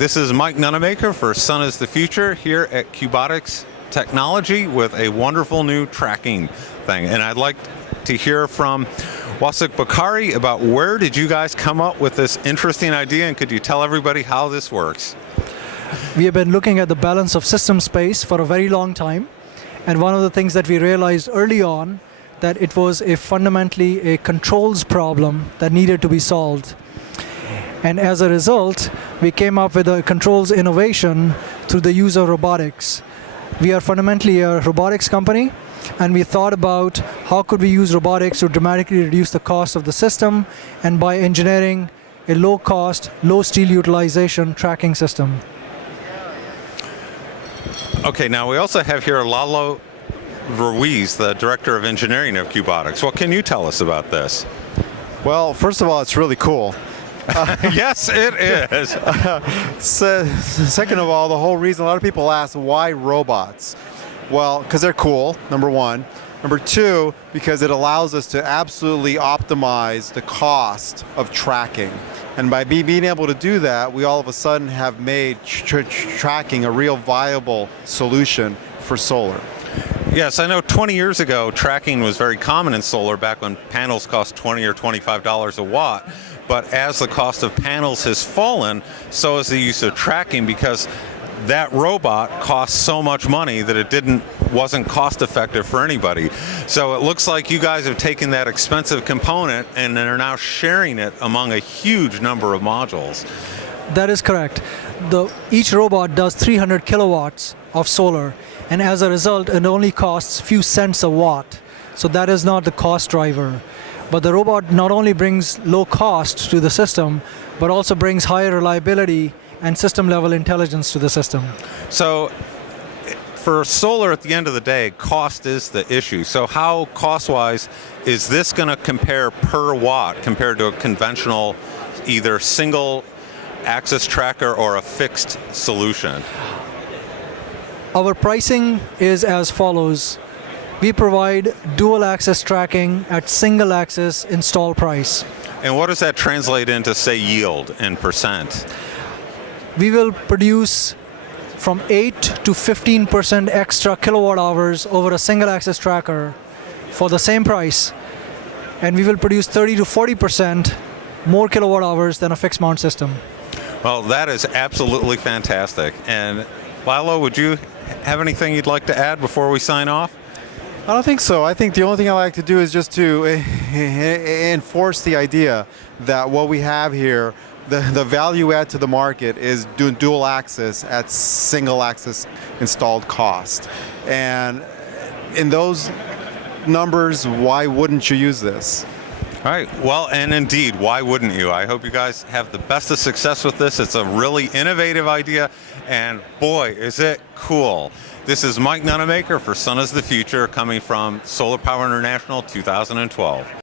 This is Mike Nunamaker for Sun is the Future here at QBotix Technology with a wonderful new tracking thing. And I'd like to hear from Wasik Bakari about where did you guys come up with this interesting idea, and could you tell everybody how this works? We have been looking at the balance of system space for a very long time, and one of the things that we realized early on that it was fundamentally a controls problem that needed to be solved. And as a result, we came up with a controls innovation through the use of robotics. We are fundamentally a robotics company, and we thought about how could we use robotics to dramatically reduce the cost of the system, and by engineering a low-cost, low-steel utilization tracking system. Okay, now we also have here Lalo Ruiz, the Director of Engineering of QBotix. What can you tell us about this? Well, first of all, it's really cool. Yes, it is. Second of all, the whole reason, a lot of people ask, why robots? Well, because they're cool, number one. Number two, because it allows us to absolutely optimize the cost of tracking. And by being able to do that, we all of a sudden have made tracking a real viable solution for solar. Yes, I know 20 years ago, tracking was very common in solar back when panels cost $20 or $25 a watt. But as the cost of panels has fallen, so has the use of tracking, because that robot costs so much money that it wasn't cost effective for anybody. So it looks like you guys have taken that expensive component and are now sharing it among a huge number of modules. That is correct. Each robot does 300 kilowatts of solar, and as a result, it only costs a few cents a watt. So that is not the cost driver. But the robot not only brings low cost to the system, but also brings higher reliability and system level intelligence to the system. So for solar, at the end of the day, cost is the issue. So how cost-wise is this going to compare per watt compared to a conventional either single axis tracker or a fixed solution? Our pricing is as follows. We provide dual axis tracking at single axis install price. And what does that translate into, say, yield in percent? We will produce from 8 to 15% extra kilowatt hours over a single axis tracker for the same price. And we will produce 30 to 40% more kilowatt hours than a fixed mount system. Well, that is absolutely fantastic. And Lalo, would you have anything you'd like to add before we sign off? I don't think so. I think the only thing I like to do is just to enforce the idea that what we have here, the value add to the market is doing dual axis at single axis installed cost. And in those numbers, why wouldn't you use this? All right, well, and indeed, why wouldn't you? I hope you guys have the best of success with this. It's a really innovative idea, and boy, is it cool. This is Mike Nunamaker for Sun is the Future, coming from Solar Power International 2012.